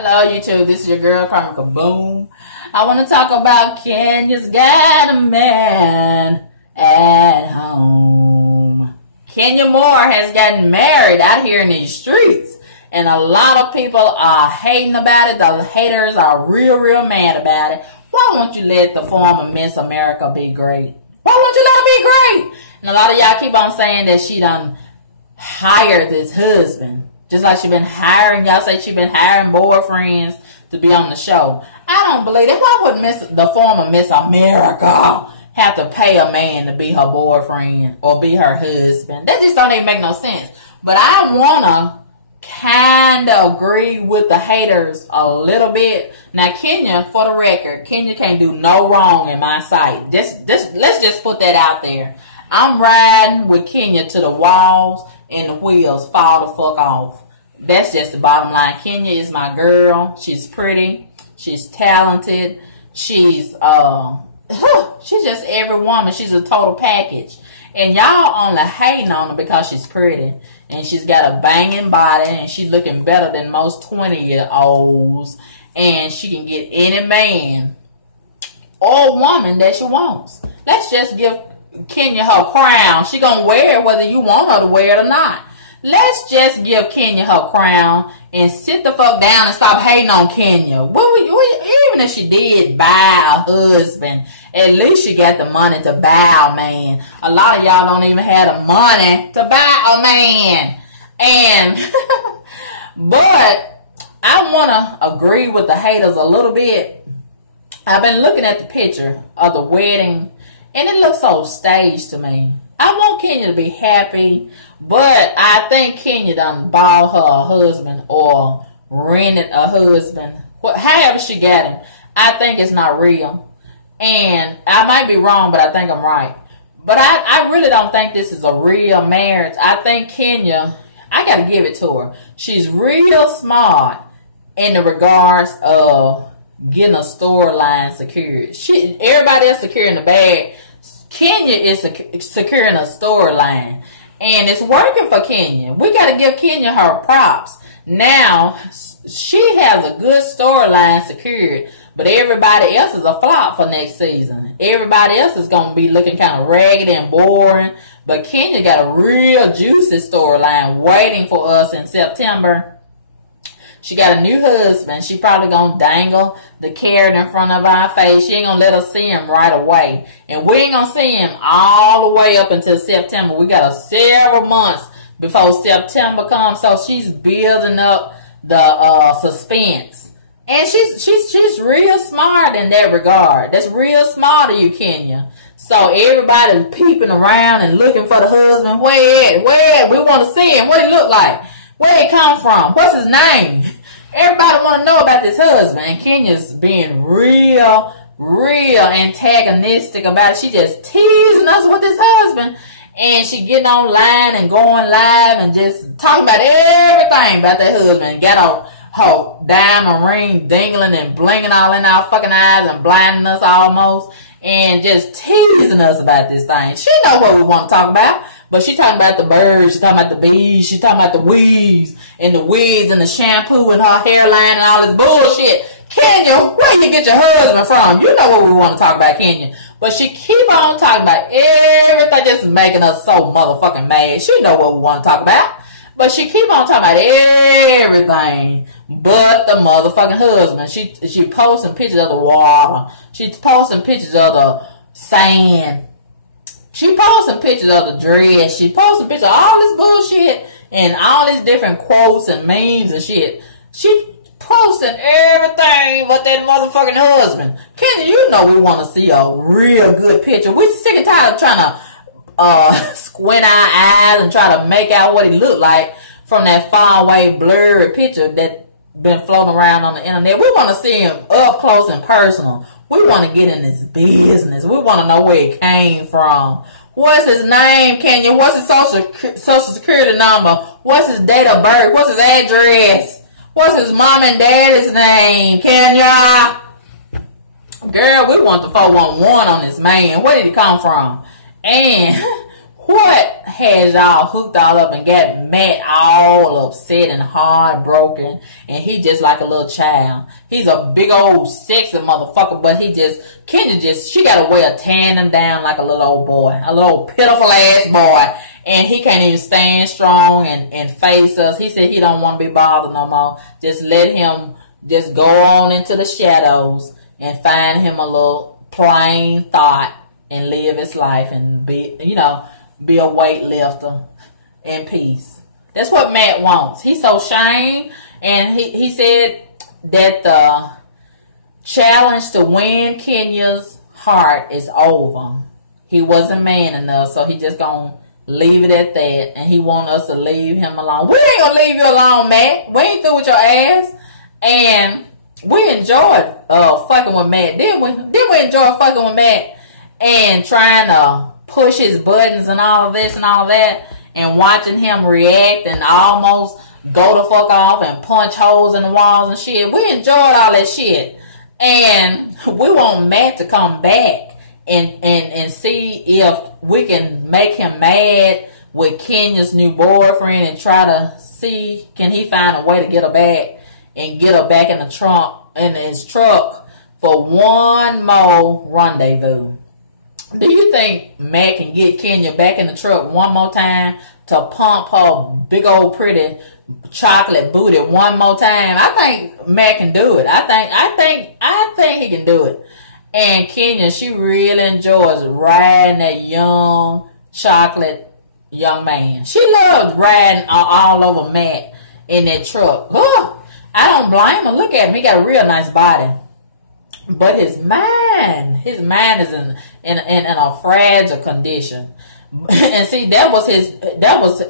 Hello, YouTube. This is your girl, Karmika Boom. I want to talk about Kenya's got a man at home. Kenya Moore has gotten married out here in these streets, and a lot of people are hating about it. The haters are real mad about it. Why won't you let the former Miss America be great? Why won't you let her be great? And a lot of y'all keep on saying that she done hired this husband. Just like she been hiring, y'all say she been hiring boyfriends to be on the show. I don't believe that. Why would the former Miss America have to pay a man to be her boyfriend or be her husband? That just don't even make no sense. But I want to kind of agree with the haters a little bit. Now, Kenya, for the record, Kenya can't do no wrong in my sight. Let's just put that out there. I'm riding with Kenya to the walls and the wheels fall the fuck off. That's just the bottom line. Kenya is my girl. She's pretty. She's talented. She's just every woman. She's a total package. And y'all only hating on her because she's pretty. And she's got a banging body. And she's looking better than most 20-year-olds. And she can get any man or woman that she wants. Let's just give Kenya her crown. She gonna wear it whether you want her to wear it or not. Let's just give Kenya her crown and sit the fuck down and stop hating on Kenya. Even if she did buy a husband, at least she got the money to buy a man. A lot of y'all don't even have the money to buy a man. And but I want to agree with the haters a little bit. I've been looking at the picture of the wedding, and it looks so staged to me. I want Kenya to be happy, but I think Kenya done bought her a husband or rented a husband. However she got him, I think it's not real. And I might be wrong, but I think I'm right. But I really don't think this is a real marriage. I think Kenya, I got to give it to her. She's real smart in the regards of getting a storyline secured. Everybody else securing the bag. Kenya is securing a storyline, and it's working for Kenya. We got to give Kenya her props. Now, she has a good storyline secured, but everybody else is a flop for next season. Everybody else is going to be looking kind of ragged and boring, but Kenya got a real juicy storyline waiting for us in September. She got a new husband. She probably going to dangle the carrot in front of our face. She ain't going to let us see him right away. And we ain't going to see him all the way up until September. We got several months before September comes. So she's building up the suspense. And she's real smart in that regard. That's real smart of you, Kenya. So everybody's peeping around and looking for the husband. Where? We want to see him. What he look like? Where he come from? What's his name? Everybody want to know about this husband. And Kenya's being real antagonistic about it. She just teasing us with this husband. And she getting online and going live and just talking about everything about that husband. Got her diamond ring dingling and blinging all in our fucking eyes and blinding us almost. And just teasing us about this thing. She know what we want to talk about. But she talking about the birds, she talking about the bees, she talking about the weaves and the wigs and the shampoo and her hairline and all this bullshit. Kenya, where you get your husband from? You know what we want to talk about, Kenya. But she keep on talking about everything, just making us so motherfucking mad. She know what we want to talk about. But she keep on talking about everything but the motherfucking husband. She posting pictures of the water. She's posting pictures of the sand. She posting pictures of the dress. She posting pictures of all this bullshit and all these different quotes and memes and shit. She posting everything but that motherfucking husband. Kenya, you know we want to see a real good picture. We sick and tired of trying to squint our eyes and try to make out what he looked like from that far away blurry picture that been floating around on the internet. We want to see him up close and personal. We want to get in his business. We want to know where he came from. What's his name, Kenya? What's his social security number? What's his date of birth? What's his address? What's his mom and daddy's name, Kenya? Girl, we want the 411 on this man. Where did he come from? And what has y'all hooked all up and got Matt all upset and heartbroken, and he just like a little child? He's a big old sexy motherfucker, but Kenya she got a way of tearing him down like a little old boy, a little pitiful ass boy, and he can't even stand strong and face us. He said he don't want to be bothered no more. Just let him just go on into the shadows and find him a little plain thought and live his life and be a weightlifter in peace. That's what Matt wants. He's so ashamed, and he said that the challenge to win Kenya's heart is over. He wasn't man enough, so he just gonna leave it at that, and he want us to leave him alone. We ain't gonna leave you alone, Matt. We ain't through with your ass. And we enjoyed fucking with Matt. Did we enjoy fucking with Matt and trying to push his buttons and all of this and all of that, and watching him react and almost go the fuck off and punch holes in the walls and shit? We enjoyed all that shit. And we want Matt to come back and see if we can make him mad with Kenya's new boyfriend and try to see, can he find a way to get her back and get her back in his truck for one more rendezvous. Do you think Matt can get Kenya back in the truck one more time to pump her big old pretty chocolate booty one more time? I think Matt can do it. I think he can do it. And Kenya, she really enjoys riding that young chocolate young man. She loves riding all over Matt in that truck. I don't blame her. Look at him. He got a real nice body. But his mind is in a fragile condition. And see, that was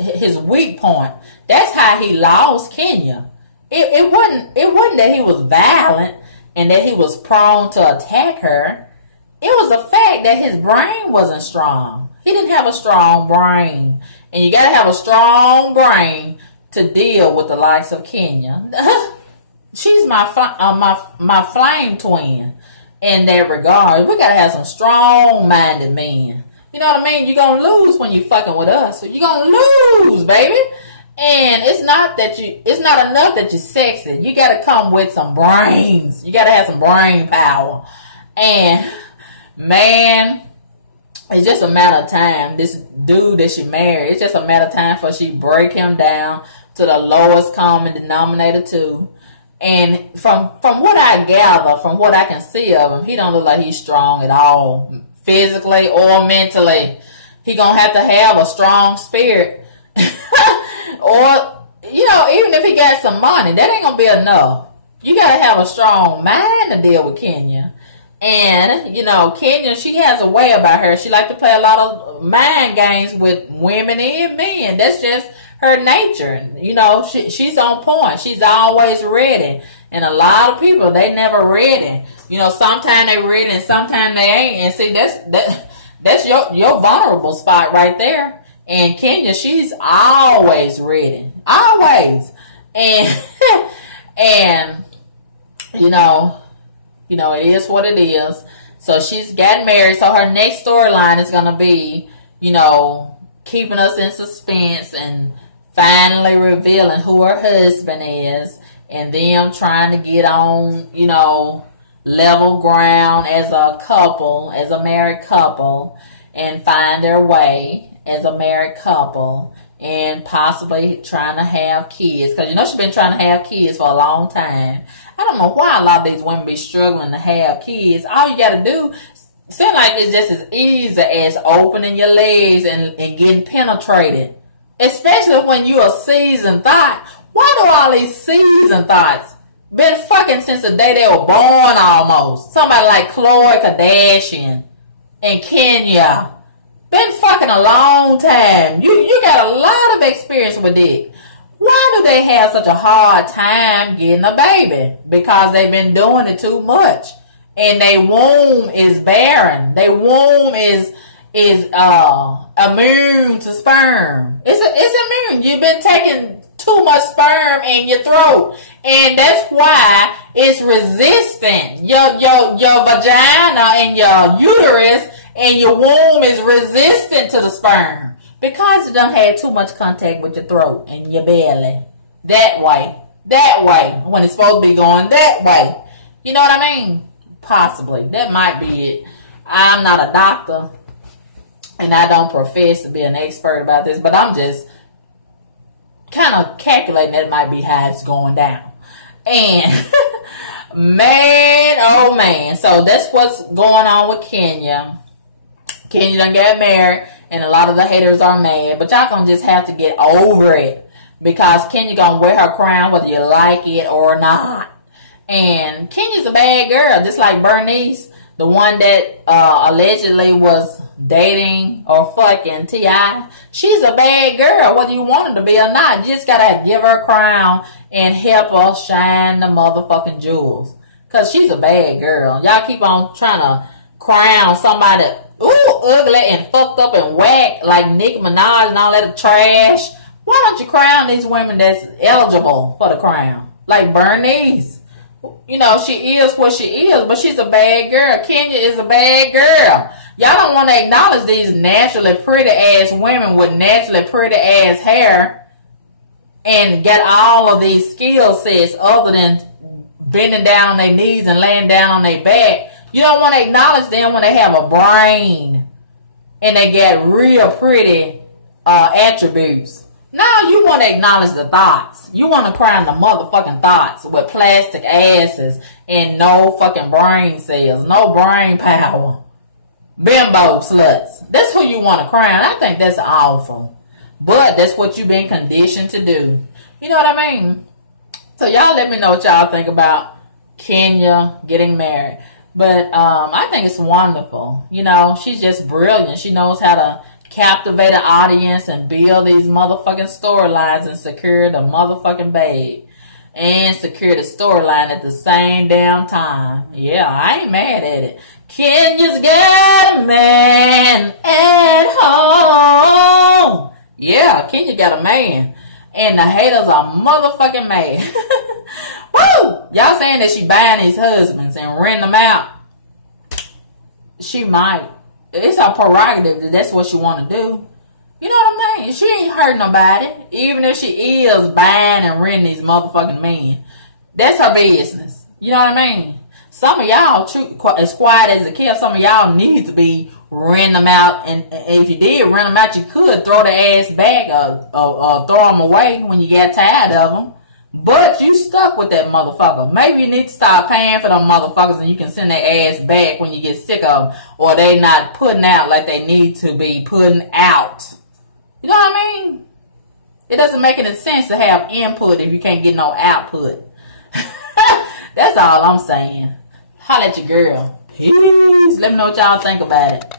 his weak point. That's how he lost Kenya. It wasn't that he was violent and that he was prone to attack her. It was the fact that his brain wasn't strong. He didn't have a strong brain. And you gotta have a strong brain to deal with the likes of Kenya. She's my flame twin in that regard. We gotta have some strong-minded men. You know what I mean? You're gonna lose when you fucking with us. So you're gonna lose, baby. And it's not enough that you're sexy. You gotta come with some brains. You gotta have some brain power. And man, it's just a matter of time. This dude that she married, it's just a matter of time for she break him down to the lowest common denominator too. And from what I gather, from what I can see of him, he don't look like he's strong at all, physically or mentally. He gonna have to have a strong spirit. Or, even if he got some money, that ain't gonna be enough. You gotta have a strong mind to deal with Kenya. And, Kenya, she has a way about her. She like to play a lot of mind games with women and men. That's just her nature. She's on point. She's always ready. And a lot of people, they never ready. Sometimes they ready and sometimes they ain't. And see, that's your vulnerable spot right there. And Kenya, she's always ready. Always. And it is what it is. So she's gotten married. So her next storyline is going to be, keeping us in suspense and finally revealing who her husband is. And them trying to get on, level ground as a couple, as a married couple, and find their way as a married couple, and possibly trying to have kids. Because, she's been trying to have kids for a long time. I don't know why a lot of these women be struggling to have kids. All you got to do, seem like it's just as easy as opening your legs and getting penetrated. Especially when you're a seasoned thought. Why do all these seasoned thoughts been fucking since the day they were born almost? Somebody like Khloe Kardashian and Kenya. Been fucking a long time. You got a lot of experience with it. Why do they have such a hard time getting a baby? Because they've been doing it too much. And their womb is barren. Their womb is immune to sperm. It's immune. You've been taking too much sperm in your throat. And that's why it's resistant. Your vagina and your uterus and your womb is resistant to the sperm. Because it done had too much contact with your throat and your belly. That way. That way. When it's supposed to be going that way. You know what I mean? Possibly. That might be it. I'm not a doctor. And I don't profess to be an expert about this. But I'm just kind of calculating that it might be how it's going down. And man, oh man. So that's what's going on with Kenya. Kenya done got married. And a lot of the haters are mad. But y'all gonna just have to get over it. Because Kenya gonna wear her crown whether you like it or not. And Kenya's a bad girl. Just like Bernice. The one that allegedly was dating or fucking T.I. She's a bad girl. Whether you want her to be or not. You just gotta give her a crown. And help her shine the motherfucking jewels. Because she's a bad girl. Y'all keep on trying to crown somebody... Ooh, ugly and fucked up and whack like Nicki Minaj and all that trash. Why don't you crown these women that's eligible for the crown? Like Bernice. You know, she is what she is, but she's a bad girl. Kenya is a bad girl. Y'all don't want to acknowledge these naturally pretty ass women with naturally pretty ass hair and get all of these skill sets other than bending down on their knees and laying down on their back. You don't want to acknowledge them when they have a brain and they get real pretty attributes. Now you want to acknowledge the thoughts. You want to crown the motherfucking thoughts with plastic asses and no fucking brain cells, no brain power. Bimbo sluts. That's who you want to crown. I think that's awful. But that's what you've been conditioned to do. You know what I mean? So y'all let me know what y'all think about Kenya getting married. But I think it's wonderful. You know, she's just brilliant. She knows how to captivate an audience and build these motherfucking storylines and secure the motherfucking bag. And secure the storyline at the same damn time. Yeah, I ain't mad at it. Kenya's got a man at home. Yeah, Kenya got a man. And the haters are motherfucking mad. Woo! Y'all saying that she buying these husbands and renting them out. She might. It's her prerogative that that's what she want to do. You know what I mean? She ain't hurt nobody. Even if she is buying and renting these motherfucking men. That's her business. You know what I mean? Some of y'all, as quiet as it kept, some of y'all need to be renting them out. And if you did rent them out, you could throw the ass back or throw them away when you get tired of them. But you stuck with that motherfucker. Maybe you need to start paying for them motherfuckers and you can send their ass back when you get sick of them. Or they not putting out like they need to be putting out. You know what I mean? It doesn't make any sense to have input if you can't get no output. That's all I'm saying. Holla at your girl. Peace. Let me know what y'all think about it.